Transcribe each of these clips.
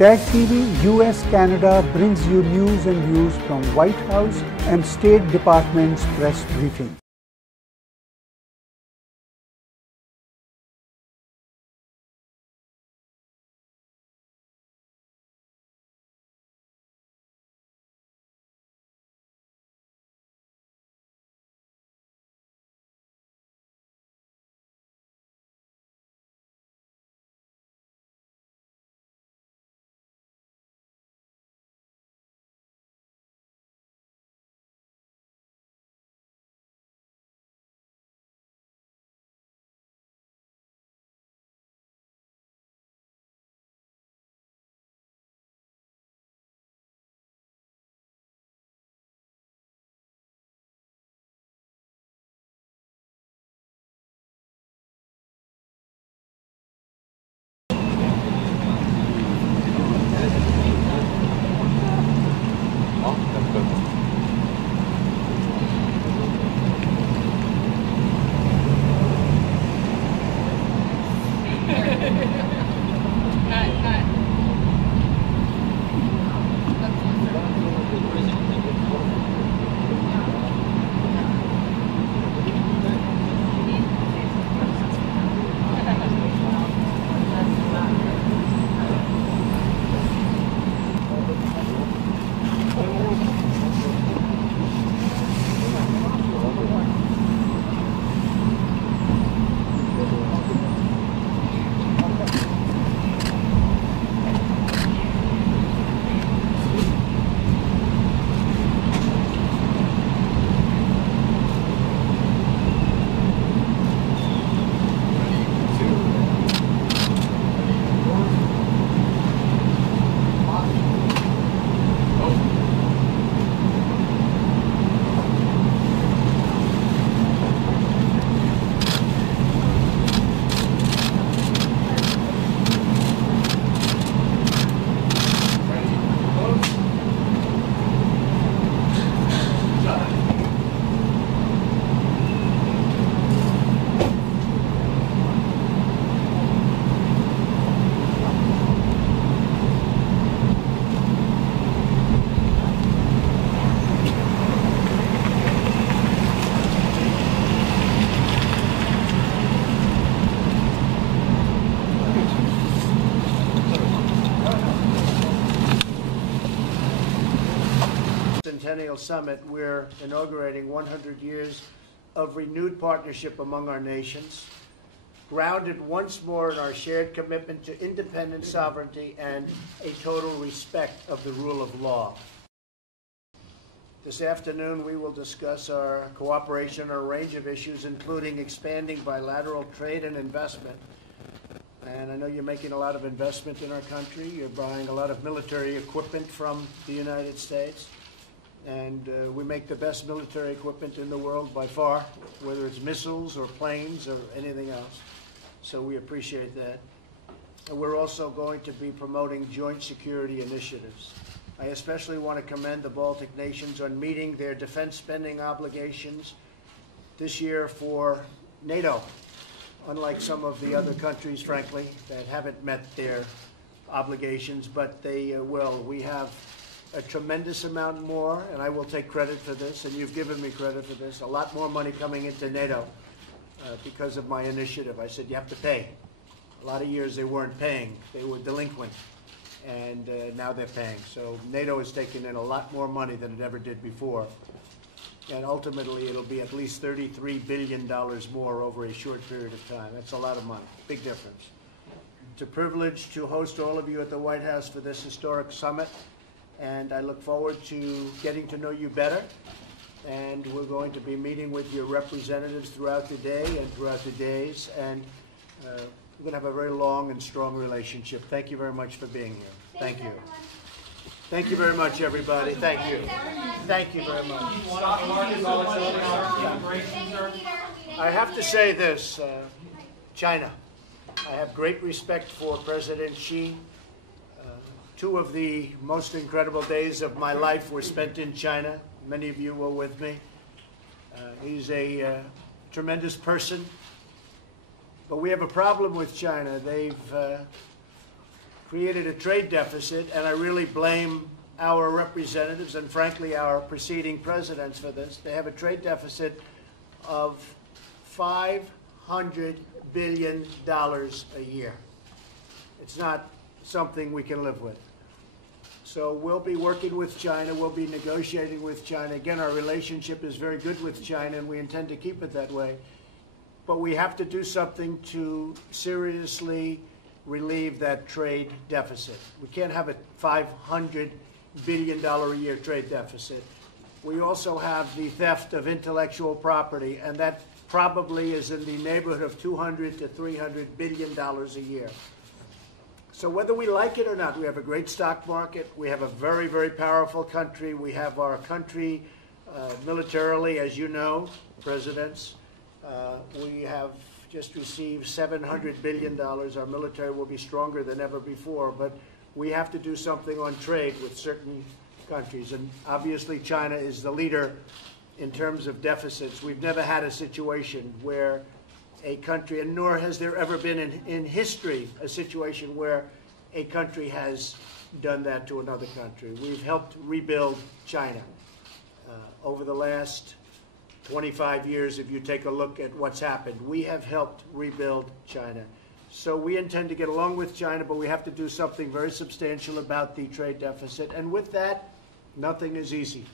Tag TV US Canada brings you news and views from White House and State Department's press briefing. Centennial Summit, we're inaugurating 100 years of renewed partnership among our nations, grounded once more in our shared commitment to independent sovereignty and a total respect of the rule of law. This afternoon, we will discuss our cooperation on a range of issues, including expanding bilateral trade and investment. And I know you're making a lot of investment in our country. You're buying a lot of military equipment from the United States. And we make the best military equipment in the world by far, whether it's missiles or planes or anything else. So we appreciate that. And we're also going to be promoting joint security initiatives. I especially want to commend the Baltic nations on meeting their defense spending obligations this year for NATO, unlike some of the other countries, frankly, that haven't met their obligations, but they will. We have a tremendous amount more, and I will take credit for this, and you've given me credit for this, a lot more money coming into NATO because of my initiative. I said, you have to pay. A lot of years they weren't paying. They were delinquent, and now they're paying. So NATO has taken in a lot more money than it ever did before, and ultimately it'll be at least $33 billion more over a short period of time. That's a lot of money, big difference. It's a privilege to host all of you at the White House for this historic summit. And I look forward to getting to know you better. And we're going to be meeting with your representatives throughout the day and throughout the days. And we're going to have a very long and strong relationship. Thank you very much for being here. Thank you. Thank you very much, everybody. Thank you. Thank you very much. I have to say this, China. I have great respect for President Xi. Two of the most incredible days of my life were spent in China. Many of you were with me. He's a tremendous person. But we have a problem with China. They've created a trade deficit, and I really blame our representatives and, frankly, our preceding presidents for this. They have a trade deficit of $500 billion a year. It's not something we can live with. So we'll be working with China. We'll be negotiating with China. Again, our relationship is very good with China, and we intend to keep it that way. But we have to do something to seriously relieve that trade deficit. We can't have a $500 billion a year trade deficit. We also have the theft of intellectual property, and that probably is in the neighborhood of $200 to $300 billion a year. So whether we like it or not, we have a great stock market. We have a very, very powerful country. We have our country militarily, as you know, presidents. We have just received $700 billion. Our military will be stronger than ever before. But we have to do something on trade with certain countries. And obviously, China is the leader in terms of deficits. We've never had a situation where a country, and nor has there ever been in history a situation where a country has done that to another country. We've helped rebuild China. Over the last 25 years, if you take a look at what's happened, we have helped rebuild China. So we intend to get along with China, but we have to do something very substantial about the trade deficit. And with that, nothing is easy.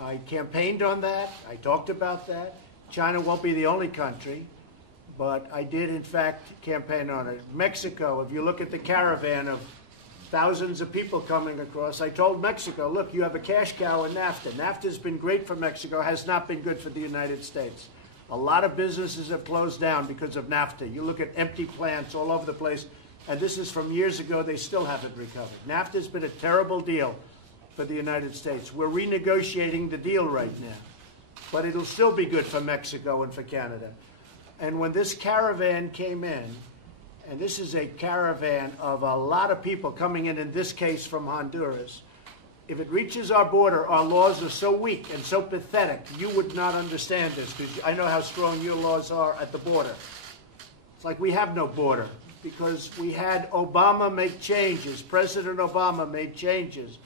I campaigned on that. I talked about that. China won't be the only country, but I did, in fact, campaign on it. Mexico, if you look at the caravan of thousands of people coming across, I told Mexico, look, you have a cash cow in NAFTA. NAFTA's been great for Mexico, has not been good for the United States. A lot of businesses have closed down because of NAFTA. You look at empty plants all over the place, and this is from years ago. They still haven't recovered. NAFTA's been a terrible deal for the United States. We're renegotiating the deal right now, but it'll still be good for Mexico and for Canada. And when this caravan came in, and this is a caravan of a lot of people coming in this case from Honduras, if it reaches our border, our laws are so weak and so pathetic, you would not understand this, because I know how strong your laws are at the border. It's like we have no border, because we had Obama make changes, President Obama made changes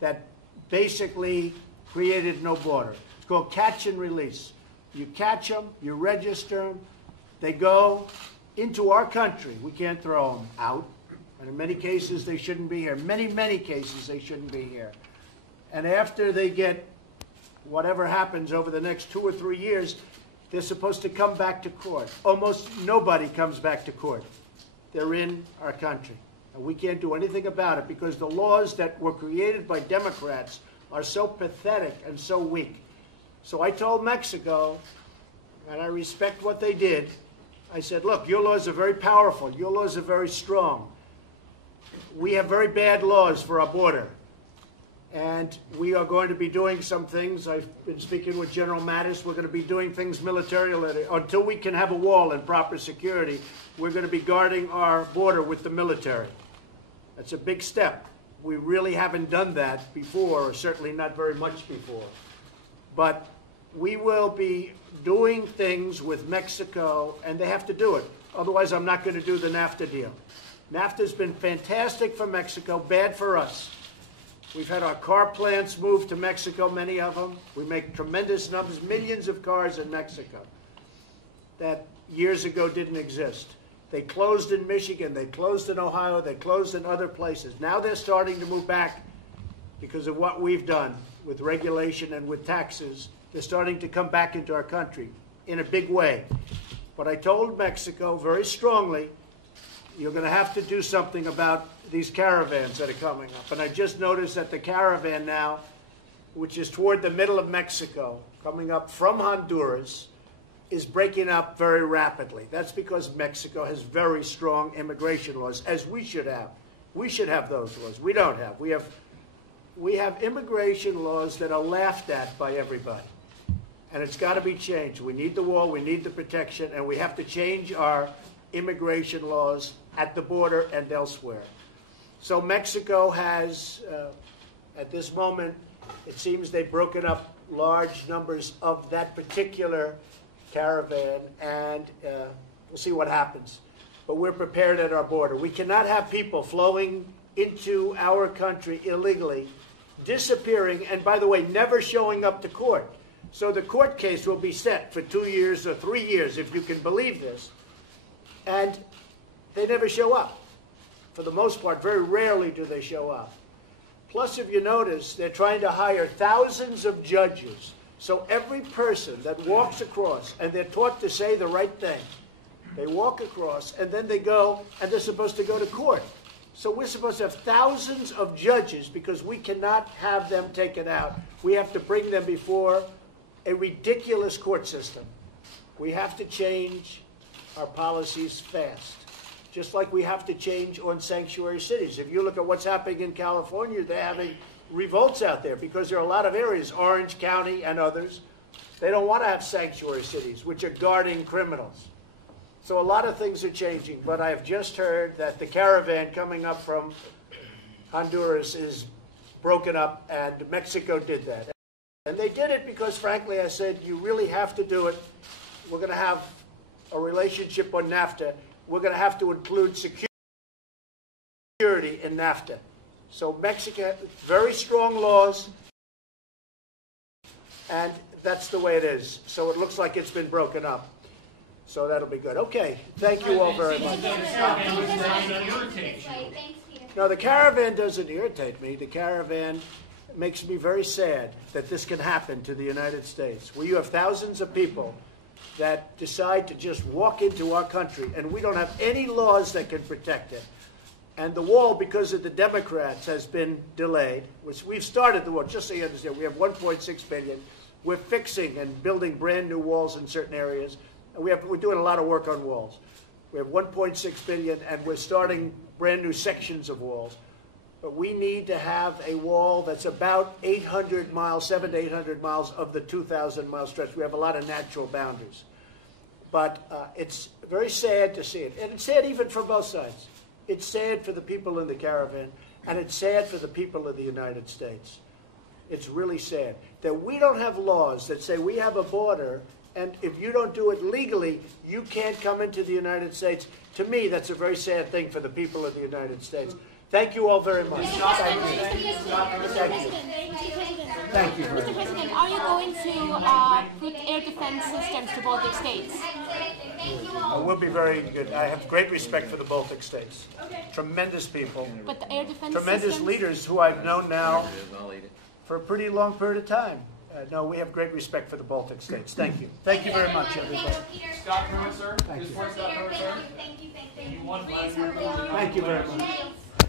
that basically created no border. It's called catch and release. You catch them, you register them, they go into our country. We can't throw them out. And in many cases, they shouldn't be here. Many, many cases, they shouldn't be here. And after they get whatever happens over the next 2 or 3 years, they're supposed to come back to court. Almost nobody comes back to court. They're in our country. And we can't do anything about it because the laws that were created by Democrats are so pathetic and so weak. So I told Mexico, and I respect what they did, I said, look, your laws are very powerful. Your laws are very strong. We have very bad laws for our border. And we are going to be doing some things. I've been speaking with General Mattis. We're going to be doing things militarily. Until we can have a wall and proper security, we're going to be guarding our border with the military. That's a big step. We really haven't done that before, or certainly not very much before. But we will be doing things with Mexico, and they have to do it. Otherwise, I'm not going to do the NAFTA deal. NAFTA's been fantastic for Mexico, bad for us. We've had our car plants move to Mexico, many of them. We make tremendous numbers, millions of cars in Mexico that years ago didn't exist. They closed in Michigan, they closed in Ohio, they closed in other places. Now they're starting to move back because of what we've done with regulation and with taxes. They're starting to come back into our country in a big way. But I told Mexico very strongly, you're going to have to do something about these caravans that are coming up. And I just noticed that the caravan now, which is toward the middle of Mexico, coming up from Honduras, is breaking up very rapidly. That's because Mexico has very strong immigration laws, as we should have. We should have those laws. We don't have. We have immigration laws that are laughed at by everybody. And it's got to be changed. We need the wall, we need the protection, and we have to change our immigration laws at the border and elsewhere. So Mexico has, at this moment, it seems they've broken up large numbers of that particular caravan, and we'll see what happens. but we're prepared at our border. We cannot have people flowing into our country illegally, disappearing, and by the way, never showing up to court. So the court case will be set for 2 years or 3 years, if you can believe this, and they never show up. For the most part, very rarely do they show up. Plus, if you notice, they're trying to hire thousands of judges. So every person that walks across, and they're taught to say the right thing, they walk across, and then they go, and they're supposed to go to court. So we're supposed to have thousands of judges because we cannot have them taken out. We have to bring them before a ridiculous court system. We have to change our policies fast, just like we have to change on sanctuary cities. If you look at what's happening in California, they're having revolts out there because there are a lot of areas, Orange County and others, they don't want to have sanctuary cities, which are guarding criminals. So a lot of things are changing, but I've just heard that the caravan coming up from Honduras is broken up, and Mexico did that. And they did it because, frankly, I said, you really have to do it. We're going to have a relationship on NAFTA. We're going to have to include security in NAFTA. So Mexico, very strong laws, and that's the way it is. So it looks like it's been broken up. So that'll be good. Okay, thank you all very much. No, the caravan doesn't irritate me. The caravan makes me very sad that this can happen to the United States, where you have thousands of people that decide to just walk into our country, and we don't have any laws that can protect it. And the wall, because of the Democrats, has been delayed, which we've started the wall. Just so you understand, we have $1.6 billion. We're fixing and building brand new walls in certain areas. And we're doing a lot of work on walls. We have $1.6 billion, and we're starting brand new sections of walls. But we need to have a wall that's about 800 miles, 700 to 800 miles of the 2,000-mile stretch. We have a lot of natural boundaries. But it's very sad to see it. And it's sad even for both sides. It's sad for the people in the caravan, and it's sad for the people of the United States. It's really sad that we don't have laws that say we have a border, and if you don't do it legally, you can't come into the United States. To me, that's a very sad thing for the people of the United States. Thank you all very much. Thank you. Thank you. Mr. President, are you going to put air defense systems to Baltic states? We'll be very good. I have great respect for the Baltic states. Tremendous people. But the air defense tremendous systems? Leaders who I've known now for a pretty long period of time. No, we have great respect for the Baltic states. Thank you. Thank you very much, everybody. Scott Pruitt, sir. Thank you. Thank you very much.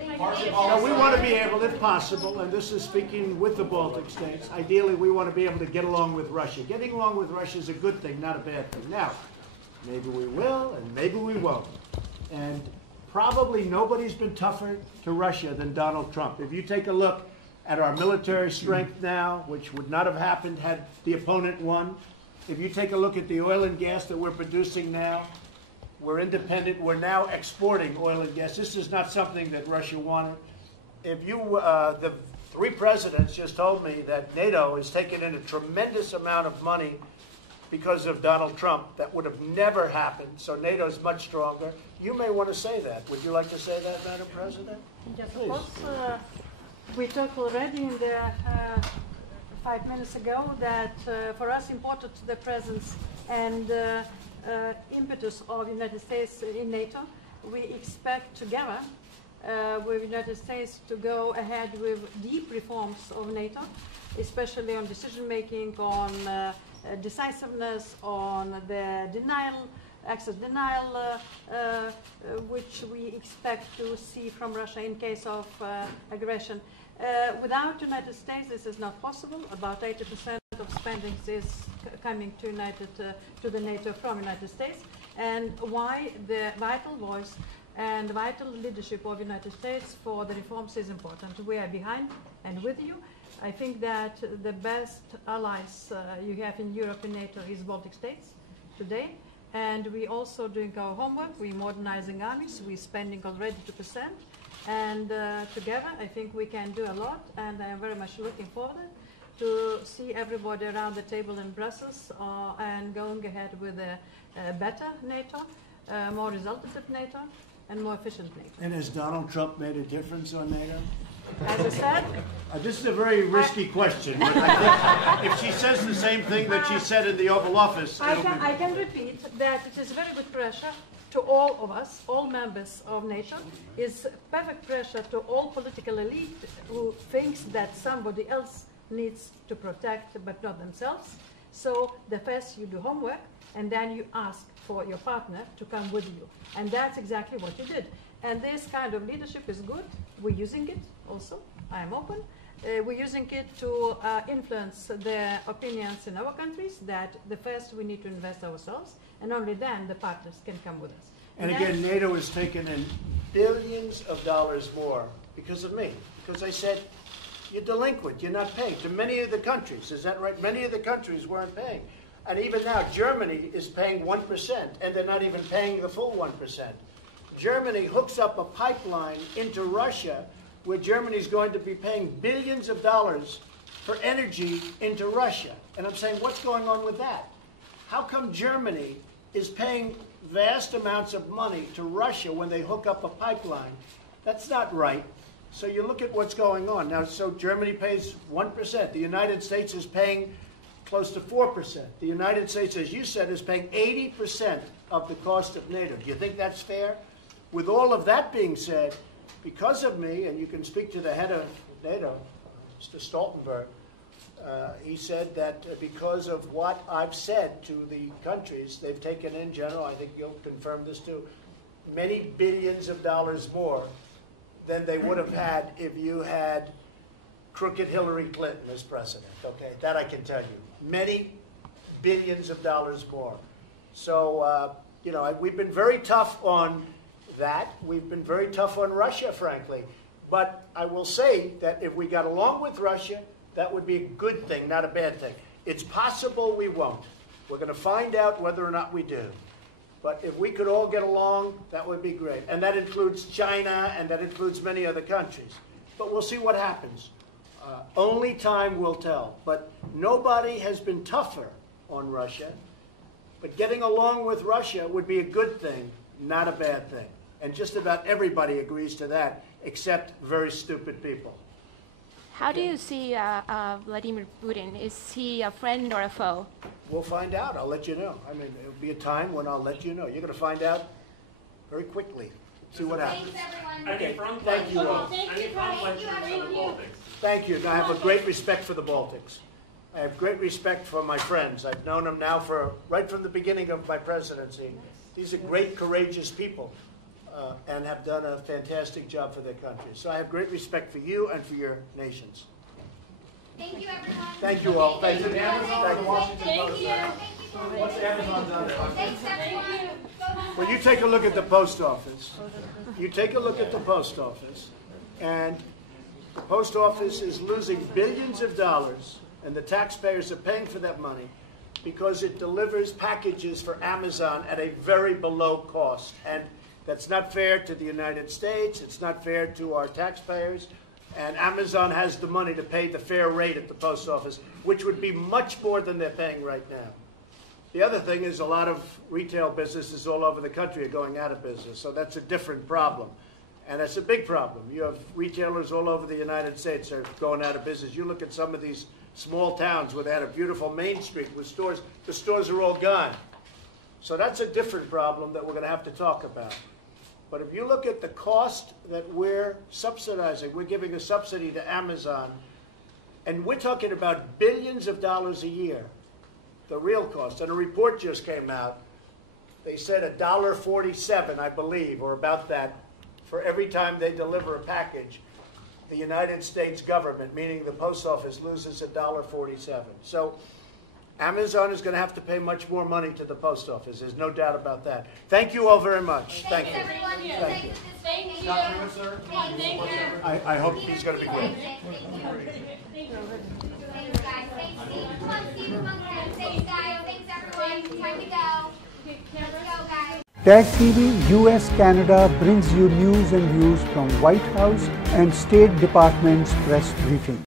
Now, we want to be able, if possible, and this is speaking with the Baltic states, ideally we want to be able to get along with Russia. Getting along with Russia is a good thing, not a bad thing. Now, maybe we will and maybe we won't. And probably nobody's been tougher to Russia than Donald Trump. If you take a look at our military strength now, which would not have happened had the opponent won. If you take a look at the oil and gas that we're producing now, we're independent. We're now exporting oil and gas. This is not something that Russia wanted. If you, the three presidents just told me that NATO has taken in a tremendous amount of money because of Donald Trump. That would have never happened. So NATO is much stronger. You may want to say that. Would you like to say that, Madam President? Yes, of course. We talked already in the 5 minutes ago that for us important the presence and impetus of the United States in NATO. We expect together with the United States to go ahead with deep reforms of NATO, especially on decision making, on decisiveness, on the denial, access denial, which we expect to see from Russia in case of aggression. Without the United States, this is not possible. About 80% of spending is coming to the NATO from the United States, and why the vital voice and vital leadership of the United States for the reforms is important. We are behind and with you. I think that the best allies you have in Europe and NATO is Baltic states today, and we also doing our homework. We're modernizing armies. We're spending already 2%. And together, I think we can do a lot, and I am very much looking forward to see everybody around the table in Brussels and going ahead with a better NATO. more resultative NATO and more efficient NATO. And has Donald Trump made a difference on NATO? As I said, This is a very risky question, but I think if she says the same thing that she said in the Oval Office, I can repeat that it is very good pressure to all of us, all members of NATO. It's perfect pressure to all political elite who thinks that somebody else needs to protect but not themselves. So the first you do homework, and then you ask for your partner to come with you. And that's exactly what you did. And this kind of leadership is good. We're using it also. I am open. We're using it to influence the opinions in our countries that the first we need to invest ourselves, and only then the partners can come with us. and again, NATO has taken in billions of dollars more because of me, because I said, you're delinquent, you're not paying. To many of the countries, is that right? Many of the countries weren't paying. And even now, Germany is paying 1%, and they're not even paying the full 1%. Germany hooks up a pipeline into Russia, where Germany's going to be paying billions of dollars for energy into Russia. And I'm saying, what's going on with that? How come Germany is paying vast amounts of money to Russia when they hook up a pipeline? That's not right. So you look at what's going on. Now, so Germany pays 1%. The United States is paying close to 4%. The United States, as you said, is paying 80% of the cost of NATO. Do you think that's fair? With all of that being said, because of me, and you can speak to the head of NATO, Mr. Stoltenberg, he said that because of what I've said to the countries, they've taken in, General, I think you'll confirm this too, many billions of dollars more than they would have had if you had crooked Hillary Clinton as president, okay? That I can tell you. Many billions of dollars more. So, you know, we've been very tough on that. We've been very tough on Russia, frankly. But I will say that if we got along with Russia, that would be a good thing, not a bad thing. It's possible we won't. We're going to find out whether or not we do. But if we could all get along, that would be great. And that includes China, and that includes many other countries. But we'll see what happens. Only time will tell. But nobody has been tougher on Russia. But getting along with Russia would be a good thing, not a bad thing. And just about everybody agrees to that, except very stupid people. How do you see Vladimir Putin? Is he a friend or a foe? We'll find out. I'll let you know. I mean, it'll be a time when I'll let you know. You're going to find out very quickly. See what happens. Thanks, everyone. Okay. Thank you all. Thank you. I have a great respect for the Baltics. I have great respect for my friends. I've known them now for right from the beginning of my presidency. These are great, courageous people and have done a fantastic job for their country. So I have great respect for you and for your nations. Thank you, everyone. Thank you all. Thank you. Is it Amazon or Washington Post? Thank you. What's Amazon's on there? Thanks, everyone. Well, you take a look at the post office. You take a look at the post office, and the post office is losing billions of dollars, and the taxpayers are paying for that money because it delivers packages for Amazon at a very below cost. And that's not fair to the United States. It's not fair to our taxpayers. And Amazon has the money to pay the fair rate at the post office, which would be much more than they're paying right now. The other thing is a lot of retail businesses all over the country are going out of business. So that's a different problem. And that's a big problem. You have retailers all over the United States that are going out of business. You look at some of these small towns where they had a beautiful Main Street with stores. The stores are all gone. So that's a different problem that we're going to have to talk about. But if you look at the cost that we're subsidizing, we're giving a subsidy to Amazon, and we're talking about billions of dollars a year, the real cost. And a report just came out. They said $1.47, I believe, or about that, for every time they deliver a package. The United States government, meaning the post office, loses $1.47. So Amazon is going to have to pay much more money to the post office. There's no doubt about that. Thank you all very much. Thank you. Everyone. Thank you. Thank you. Scott Pruitt, sir. Thank you. I hope he's going to be great. Thanks, guys. Thanks, Steve. Come on, Steve. Come on, guys. Thanks, guys. Thanks, everyone. Time to go. Let's go, guys. TAG TV US Canada brings you news and views from White House and State Department's press briefing.